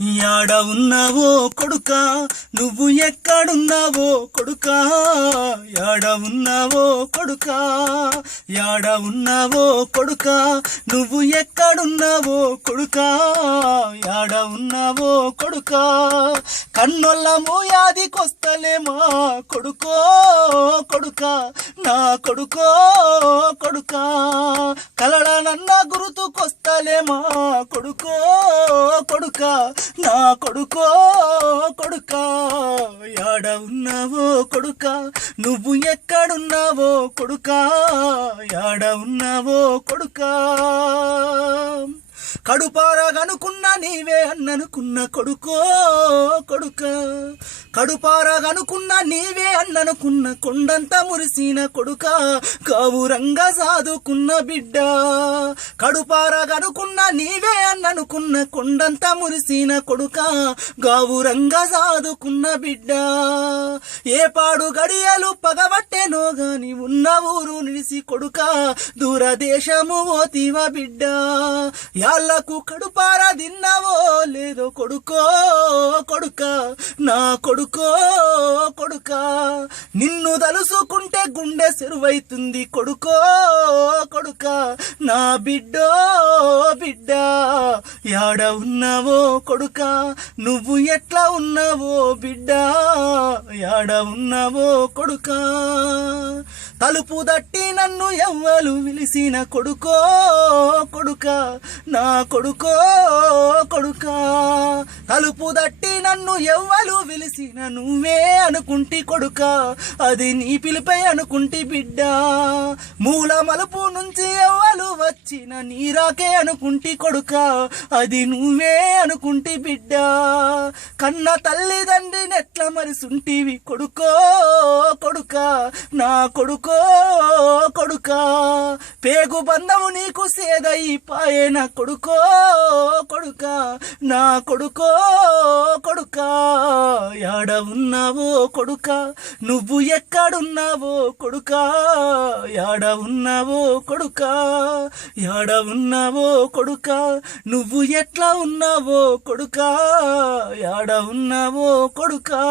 యాడ ఉన్నావో కొడుక నువ్వు ఎక్కడున్నావో కొడుక. యాడ ఉన్నావో కొడుక యాడ ఉన్నావో కొడుక నువ్వు ఎక్కడున్నావో కొడుక. యాడ ఉన్నావో కొడుక కన్నొల్ల మోయాదికొస్తలేమా కొడుకో కొడుక. నా కొడుకో కొడుక కలడ నన్న గుర్తుకొస్తలేమా కొడుకో. కొడుక నా కొడుకో కొడుక. యాడ ఉన్నావో కొడుక నువ్వు ఎక్కడున్నావో కొడుక. యాడ ఉన్నావో కొడుక. కడుపారగనుకున్న నీవే అన్ననుకున్న కొడుకో కొడుక. కడుపారగనుకున్న నీవే అన్ననుకున్న కొండంతా మురిసిన కొడుక. కావురంగా సాదుకున్న బిడ్డ. కడుపారగనుకున్న నీవే అన్ననుకున్న కొండంత మురిసిన కొడుక గావురంగా సాదుకున్న బిడ్డ. ఏ పాడు గడియలు పగబట్టేనో గాని ఉన్న ఊరు నిలిసి కొడుక దూరదేశము ఓతివ బిడ్డ. యాళ్ళకు కడుపారా తిన్నావో లేదో కొడుకో కొడుక నా కొడుకో కొడుక. నిన్ను తలుసుకుంటే గుండె సెరువైతుంది కొడుకో కొడుక. నా బిడ్డో బిడ్డ. యాడ ఉన్నావో కొడుక? నువ్వు ఎట్లా ఉన్నావో బిడ్డా? యాడ ఉన్నావో కొడుకా? తలుపు దట్టి నన్ను ఎవ్వలు విలిసిన కొడుకో కొడుక నా కొడుకో కొడుక. తలుపు దట్టి నన్ను ఎవ్వలు విలిసిన నువ్వే అనుకుంటి కొడుక అది నీ పిలిపై అనుకుంటి బిడ్డ. మూల మలుపు నుంచి ఎవ్వలు వచ్చిన నీరాకే అనుకుంటి కొడుక అది నువ్వే అనుకుంటి బిడ్డ. కన్న తల్లిదండ్రిని ఎట్లా మరిసుంటివి కొడుకో కొడుక నా కొడుకు. కొడుకా పేగు బంధము నీకు సేదై పాయన కొడుకో కొడుక. నా కొడుకో కొడుక. యాడ ఉన్నావో కొడుక. నువ్వు ఎక్కడున్నావో కొడుక. యాడ ఉన్నావో కొడుక. యాడ ఉన్నావో కొడుక. నువ్వు ఎట్లా ఉన్నావో కొడుక. యాడ ఉన్నావో కొడుకా.